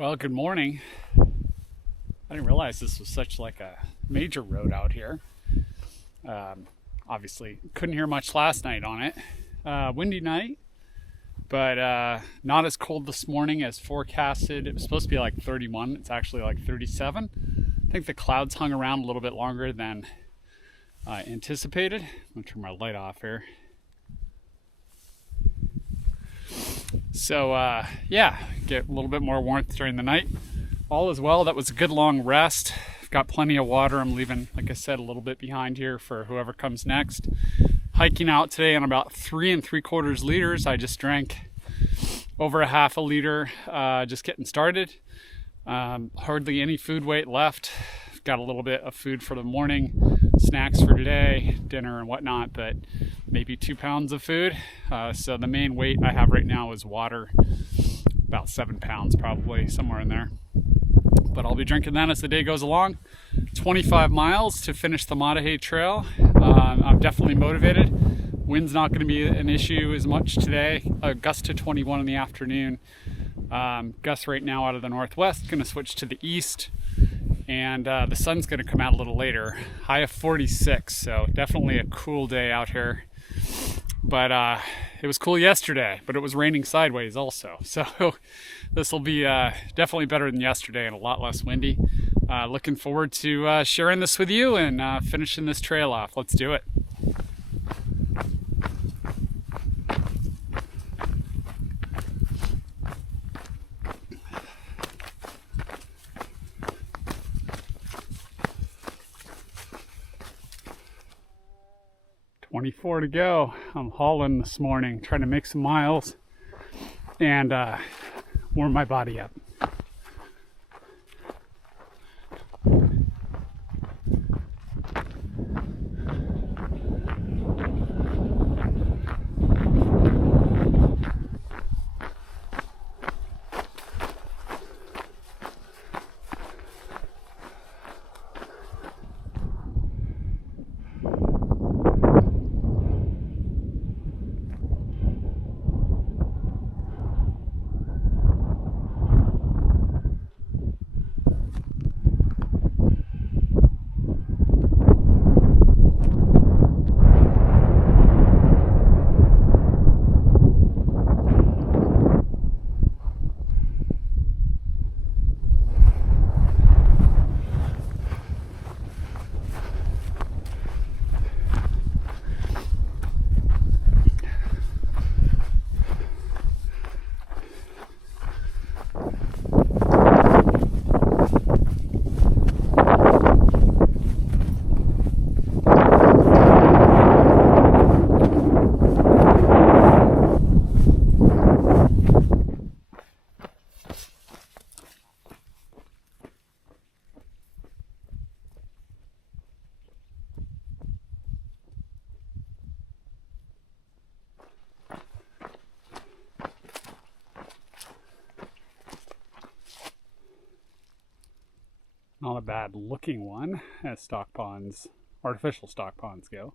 Well, good morning. I didn't realize this was such like a major road out here. Obviously, couldn't hear much last night on it. Windy night, but not as cold this morning as forecasted. It was supposed to be like 31. It's actually like 37. I think the clouds hung around a little bit longer than anticipated. I'm gonna turn my light off here. So yeah, get a little bit more warmth during the night. All is well. That was a good long rest. I've got plenty of water. I'm leaving, like I said, a little bit behind here for whoever comes next. Hiking out today on about 3 3/4 liters. I just drank over a half a liter, just getting started. Hardly any food weight left. I've got a little bit of food for the morning, snacks for today, dinner and whatnot, but maybe 2 pounds of food. So the main weight I have right now is water, about 7 pounds probably, somewhere in there. But I'll be drinking that as the day goes along. 25 miles to finish the Maah Daah Hey Trail. I'm definitely motivated. Wind's not going to be an issue as much today. A gust to 21 in the afternoon. Gust right now out of the northwest, going to switch to the east. And the sun's going to come out a little later. High of 46, so definitely a cool day out here. But it was cool yesterday, but it was raining sideways also. So this will be definitely better than yesterday and a lot less windy. Looking forward to sharing this with you and finishing this trail off. Let's do it. .24 to go. I'm hauling this morning, trying to make some miles and warm my body up. Not a bad looking one as stock ponds, artificial stock ponds go.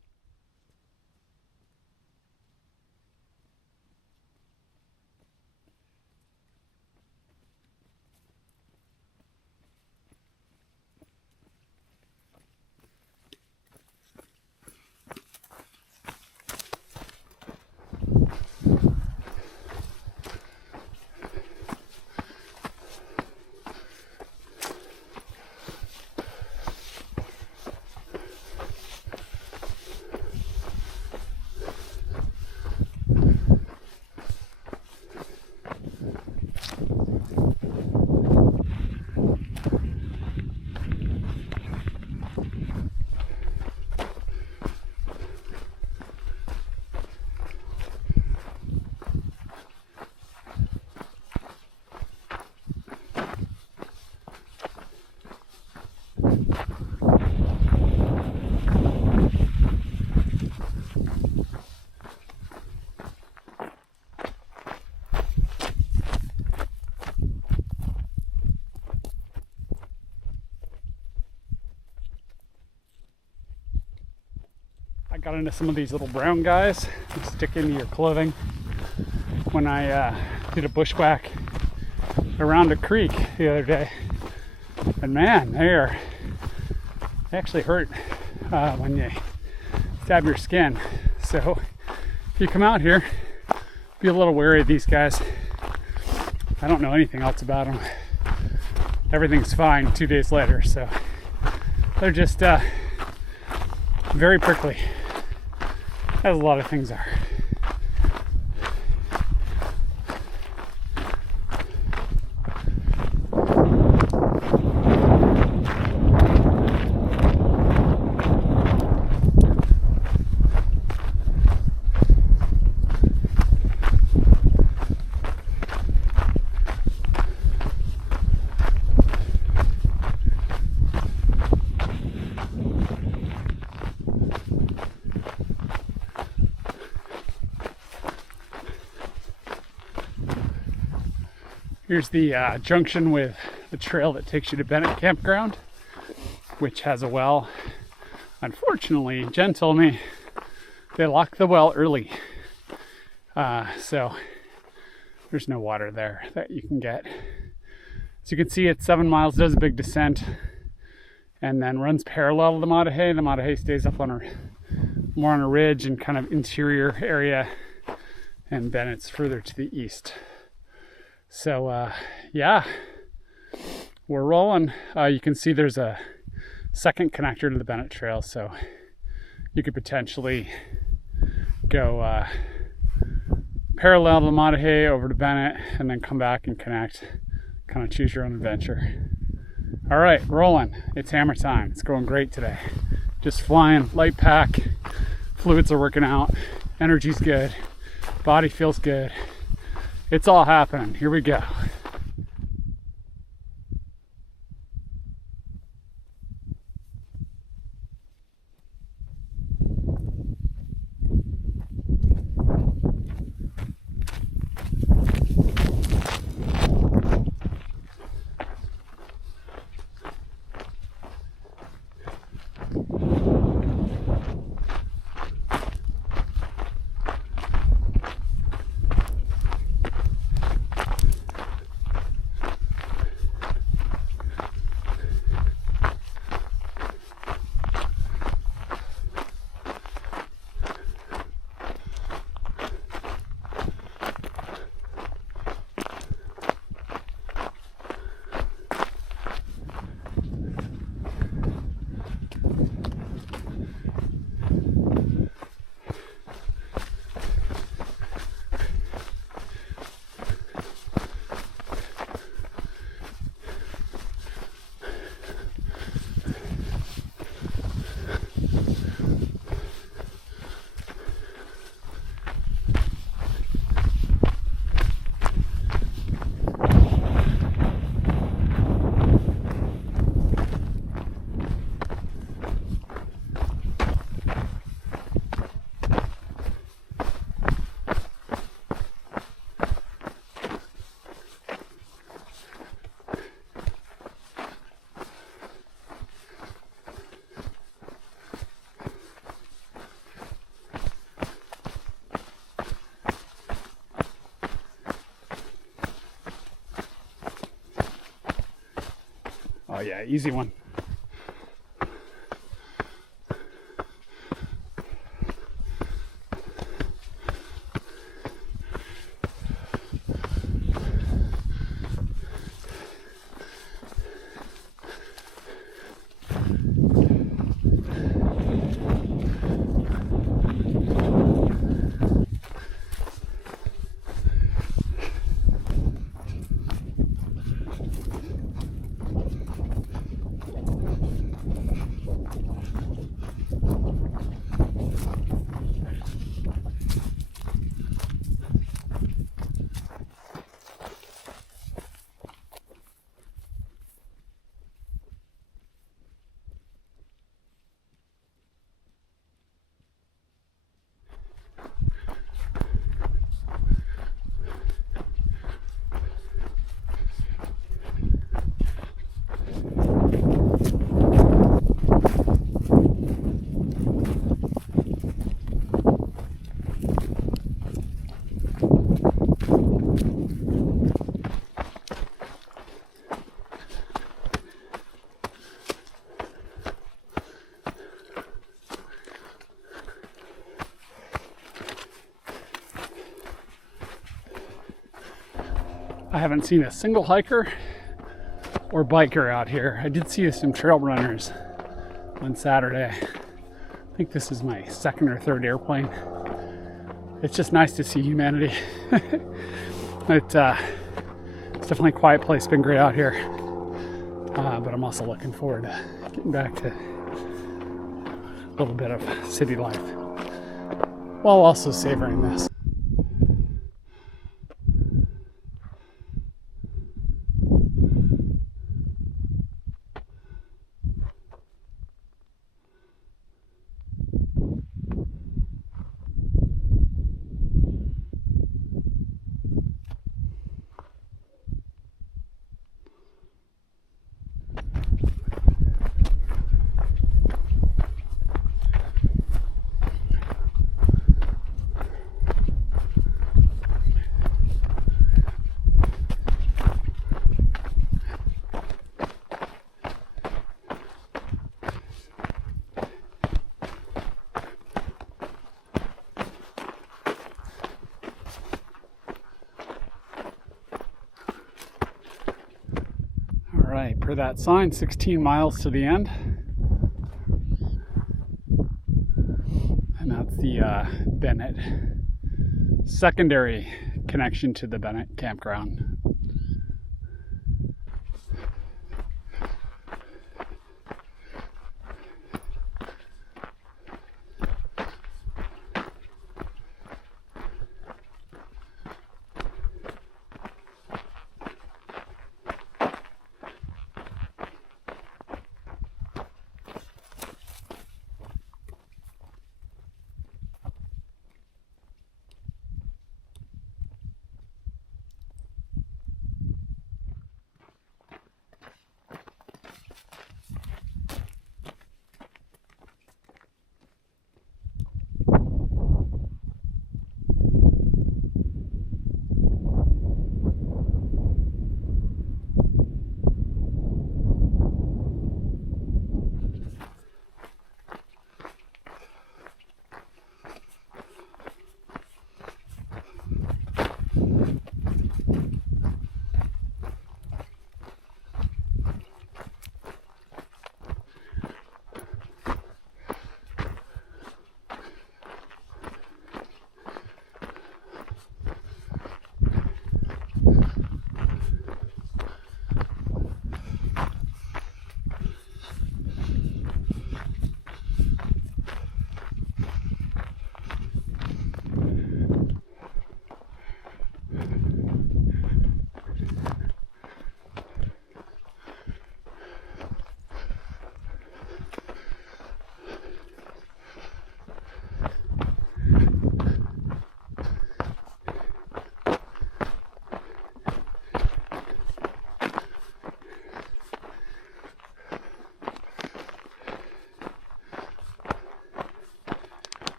got into some of these little brown guys that stick into your clothing when I did a bushwhack around a creek the other day, and man, they actually hurt when you stab your skin. So if you come out here, be a little wary of these guys. I don't know anything else about them. Everything's fine 2 days later, so they're just very prickly, as a lot of things are. Here's the junction with the trail that takes you to Bennett Campground, which has a well. Unfortunately, Jen told me they locked the well early, so there's no water there that you can get. As you can see, it's 7 miles, does a big descent, and then runs parallel to the Maah Daah Hey. The Maah Daah Hey stays up on more on a ridge and kind of interior area, and Bennett's further to the east. So yeah, we're rolling. You can see there's a second connector to the Bennett Trail, so you could potentially go parallel to the Maah Daah Hey over to Bennett and then come back and connect. Kind of choose your own adventure. All right, rolling. It's hammer time. It's going great today. Just flying, light pack, fluids are working out, energy's good, body feels good. It's all happening. Here we go. Oh yeah, easy one. I haven't seen a single hiker or biker out here. I did see some trail runners on Saturday. I think this is my second or third airplane. It's just nice to see humanity. It's definitely a quiet place. It's been great out here. But I'm also looking forward to getting back to a little bit of city life while also savoring this. Right, per that sign, 16 miles to the end. And that's the Bennett secondary connection to the Bennett campground.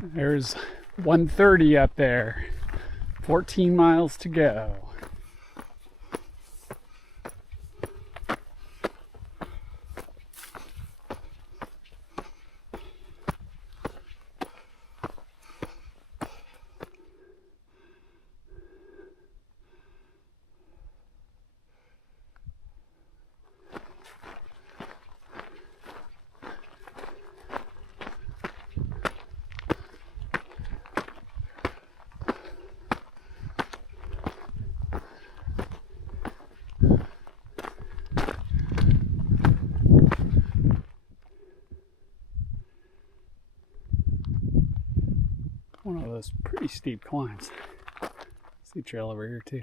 There's 130 up there. 14 miles to go. One of those pretty steep climbs. See a trail over here too.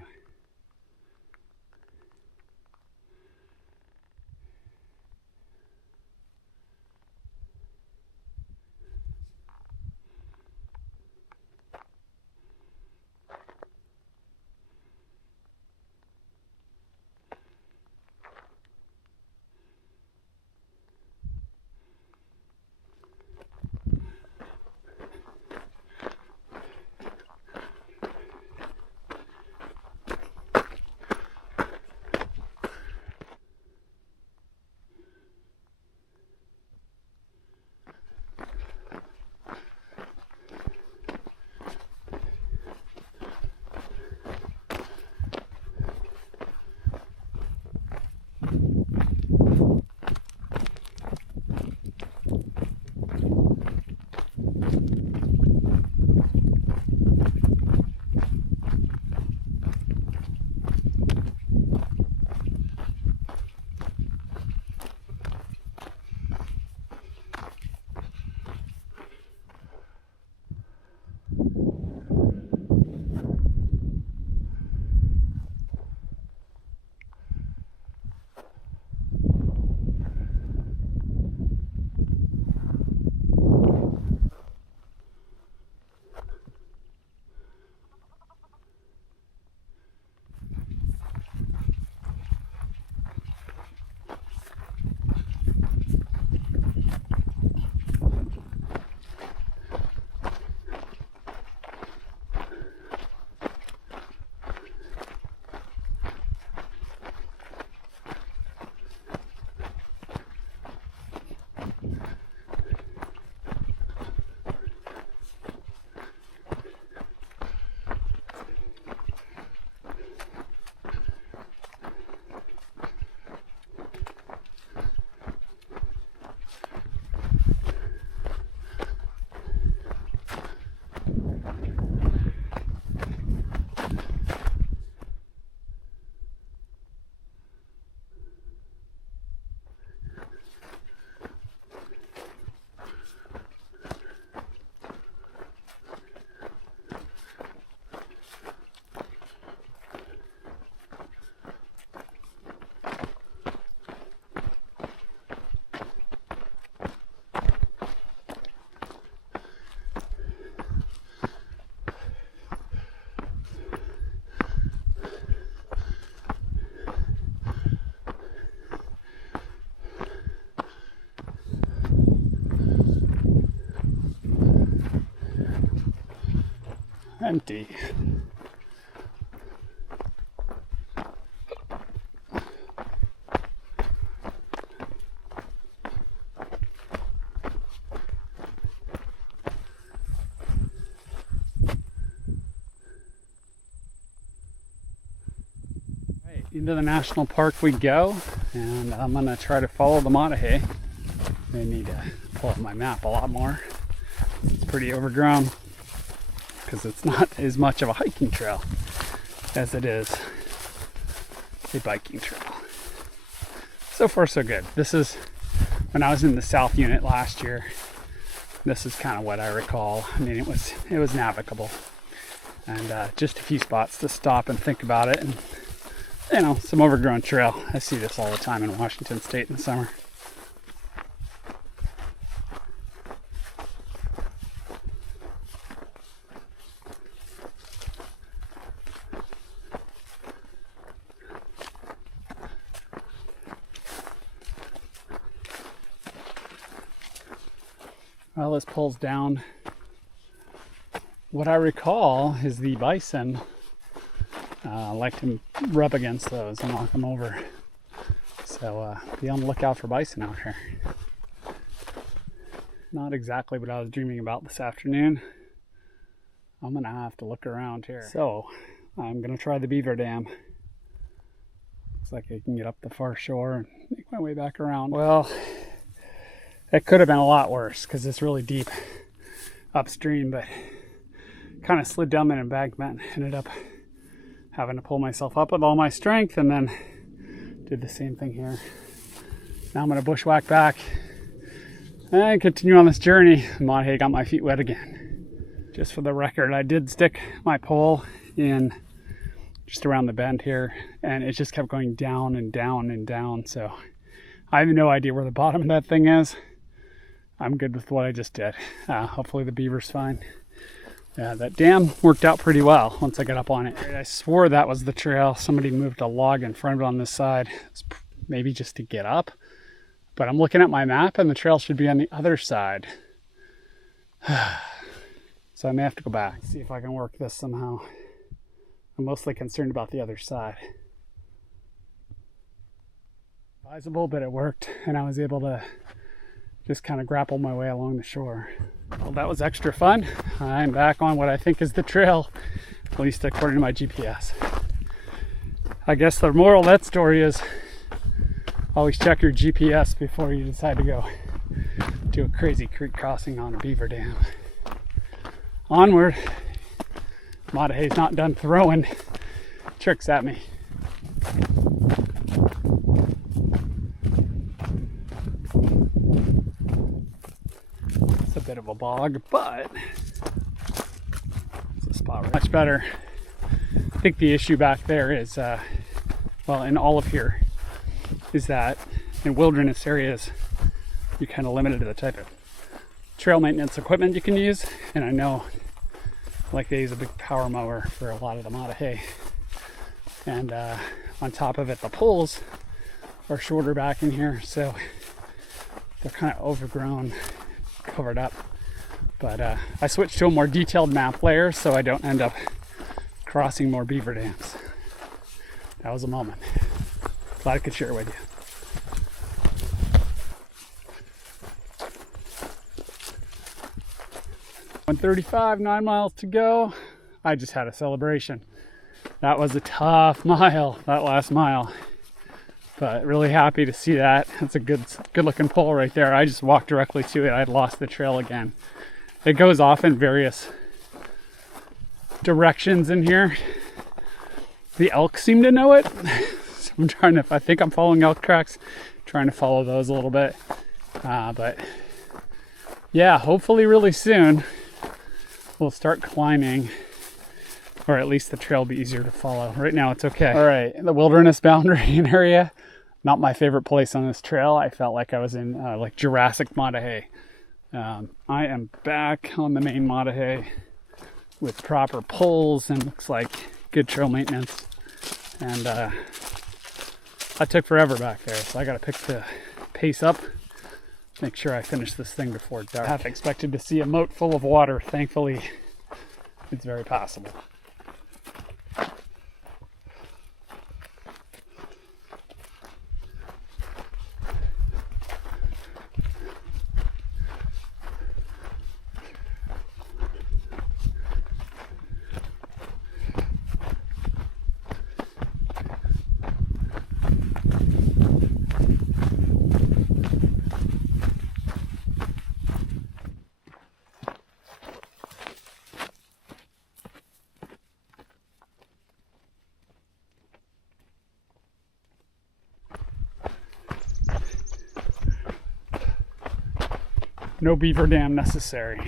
Empty. Into the national park we go, and I'm gonna try to follow the Maah Daah Hey. I need to pull up my map a lot more. It's pretty overgrown because it's not as much of a hiking trail as it is a biking trail. So far so good. This is when I was in the south unit last year. This is kind of what I recall. I mean, it was navigable, and just a few spots to stop and think about it, and you know, some overgrown trail. I see this all the time in Washington State in the summer. Well, this pulls down what I recall is the bison like to rub against those and knock them over. So be on the lookout for bison out here. Not exactly what I was dreaming about this afternoon. I'm gonna have to look around here. So I'm gonna try the beaver dam. Looks like I can get up the far shore and make my way back around. Well, it could have been a lot worse because it's really deep upstream, but kind of slid down that embankment. Ended up having to pull myself up with all my strength, and then did the same thing here. Now I'm gonna bushwhack back and continue on this journey. Maah Daah Hey got my feet wet again. Just for the record, I did stick my pole in just around the bend here, and it just kept going down and down and down. So I have no idea where the bottom of that thing is. I'm good with what I just did. Hopefully the beaver's fine. Yeah, that dam worked out pretty well once I got up on it. I swore that was the trail. Somebody moved a log in front of it on this side, maybe just to get up. But I'm looking at my map and the trail should be on the other side. So I may have to go back, see if I can work this somehow. I'm mostly concerned about the other side. Advisable, but it worked, and I was able to just kind of grapple my way along the shore. Well, that was extra fun. I'm back on what I think is the trail, at least according to my GPS. I guess the moral of that story is always check your GPS before you decide to go do a crazy creek crossing on a beaver dam. Onward. Maah Daah Hey's not done throwing tricks at me. It's a bit of a bog, but it's a spot right. Much better. I think the issue back there is, well, in all of here, is that in wilderness areas, you're kind of limited to the type of trail maintenance equipment you can use. And I know, like, they use a big power mower for a lot of the Maah Daah Hey. And on top of it, the poles are shorter back in here, so they're kind of overgrown, covered up. But I switched to a more detailed map layer so I don't end up crossing more beaver dams. That was a moment. Glad I could share it with you. .135, 9 miles to go. I just had a celebration. That was a tough mile, that last mile. But really happy to see that. That's a good looking pole right there. I just walked directly to it. I'd lost the trail again. It goes off in various directions in here. The elk seem to know it. So I'm trying to, I think I'm following elk tracks, trying to follow those a little bit. But yeah, hopefully really soon we'll start climbing, or at least the trail will be easier to follow. Right now it's okay. All right, the wilderness boundary area, not my favorite place on this trail. I felt like I was in like Jurassic Maah Daah Hey. I am back on the main Maah Daah Hey with proper poles and looks like good trail maintenance. And I took forever back there, so I gotta pick the pace up. Make sure I finish this thing before dark. I half expected to see a moat full of water. Thankfully, it's very possible. No beaver dam necessary.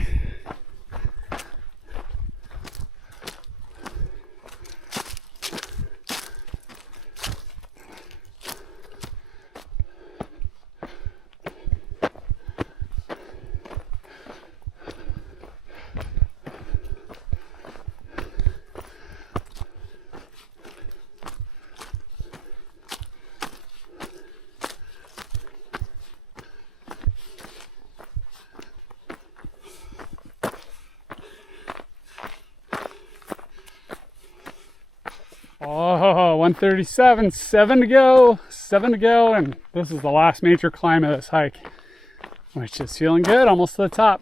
1:37, 7 to go, and this is the last major climb of this hike, which is feeling good, almost to the top.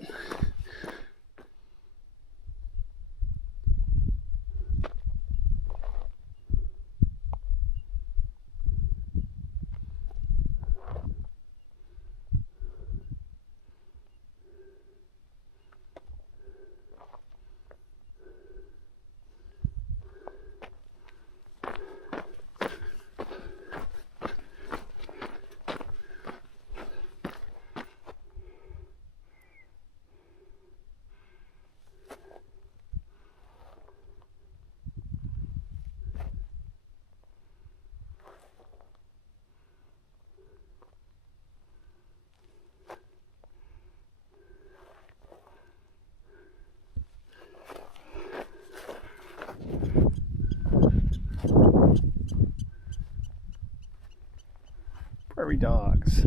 Prairie dogs.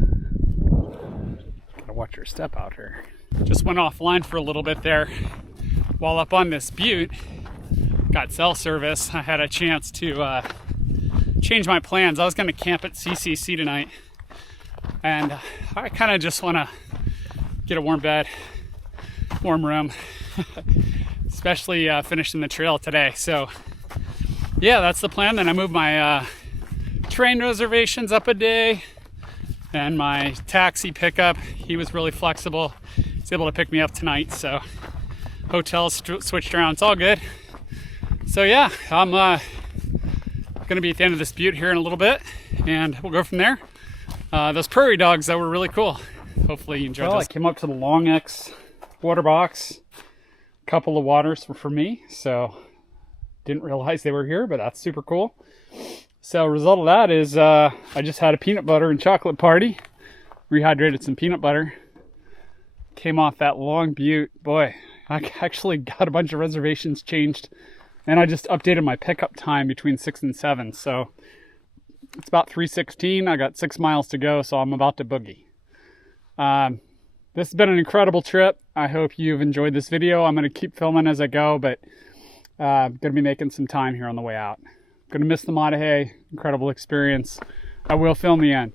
Gotta watch your step out here. Just went offline for a little bit there. While up on this butte, got cell service. I had a chance to change my plans. I was gonna camp at CCC tonight, and I kind of just want to get a warm bed, warm room, especially finishing the trail today. So yeah, that's the plan. Then I moved my train reservations up a day, and my taxi pickup, he was really flexible. He's able to pick me up tonight, so hotels switched around. It's all good. So yeah, I'm gonna be at the end of this butte here in a little bit, and we'll go from there. Those prairie dogs, that were really cool. Hopefully you enjoyed those. I came up to the Long X Waterbox. A couple of waters were for me, so didn't realize they were here, but that's super cool. So result of that is I just had a peanut butter and chocolate party. Rehydrated some peanut butter. Came off that long butte. Boy, I actually got a bunch of reservations changed, and I just updated my pickup time between 6 and 7. So it's about 3:16. I got 6 miles to go, so I'm about to boogie. This has been an incredible trip. I hope you've enjoyed this video. I'm going to keep filming as I go, but I'm going to be making some time here on the way out. Gonna miss the Maah Daah Hey. Incredible experience. I will film the end.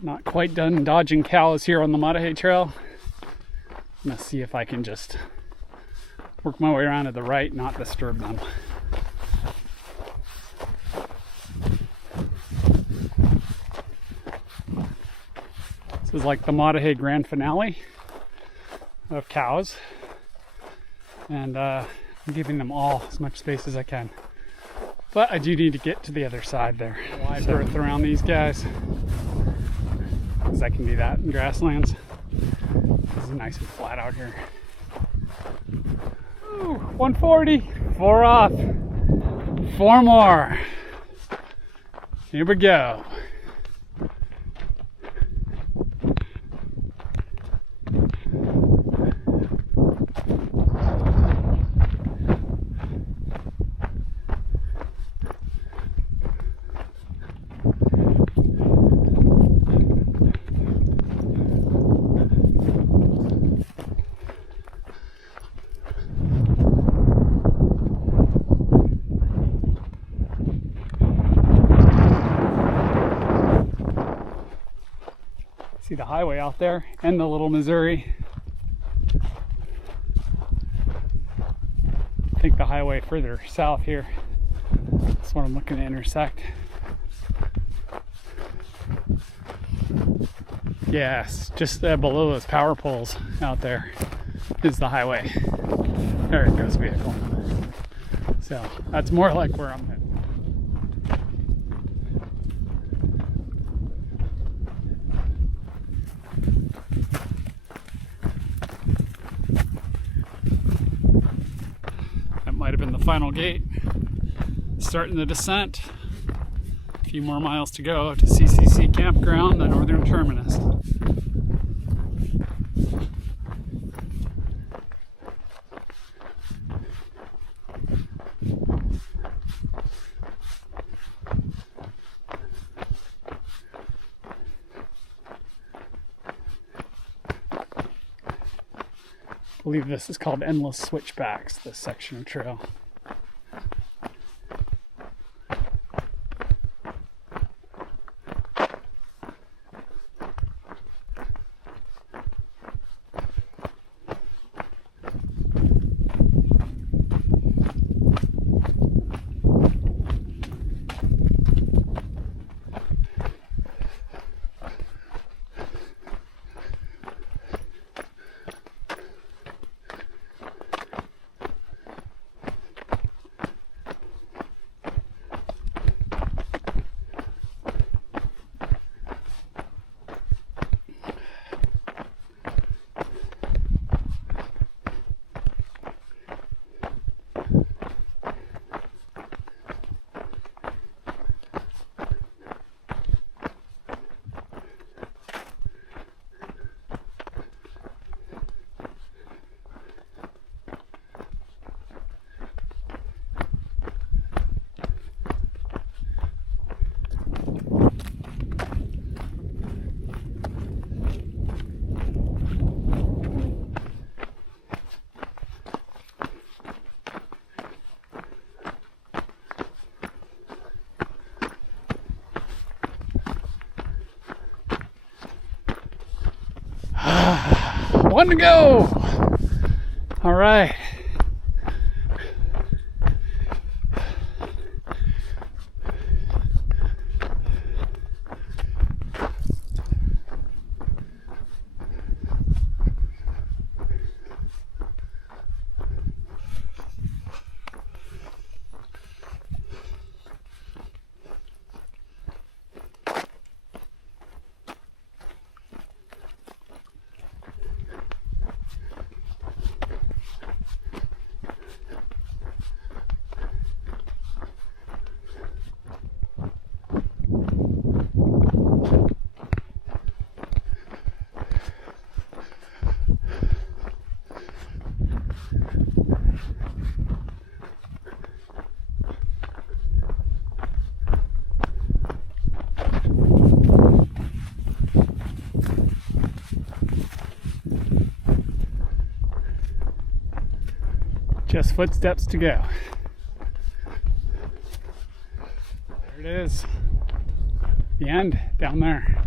Not quite done dodging cows here on the Maah Daah Hey Trail. I'm gonna see if I can just work my way around to the right, not disturb them. This is like the Maah Daah Hey grand finale of cows, and I'm giving them all as much space as I can. But I do need to get to the other side there. Wide berth around these guys, because I can do that in grasslands. This is nice and flat out here. Ooh, 140, 4 off, 4 more. Here we go. See the highway out there and the Little Missouri. I think the highway further south here. That's what I'm looking to intersect. Yes, just below those power poles out there is the highway. There it goes, vehicle. So that's more like where I'm headed. Might have been the final gate. Starting the descent. A few more miles to go to CCC campground, the northern terminus. believe this is called Endless Switchbacks, this section of trail. One to go. All right. Just footsteps to go. There it is. The end down there.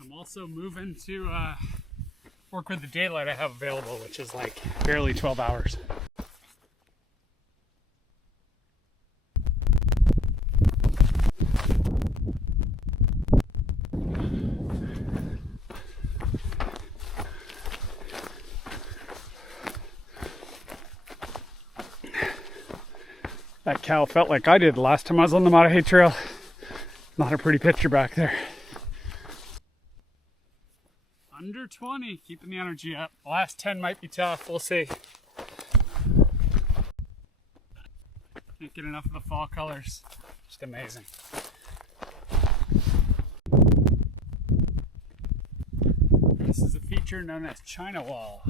I'm also moving to work with the daylight I have available, which is like barely 12 hours. That cow felt like I did the last time I was on the Maah Daah Hey Trail. Not a pretty picture back there. Under 20, keeping the energy up. The last 10 might be tough, we'll see. Can't get enough of the fall colors. Just amazing. creature known as China Wall,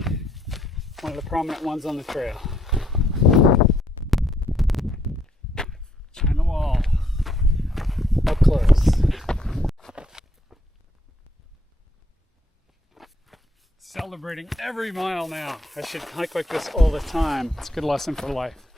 one of the prominent ones on the trail. China Wall, up close. Celebrating every mile now. I should hike like this all the time. It's a good lesson for life.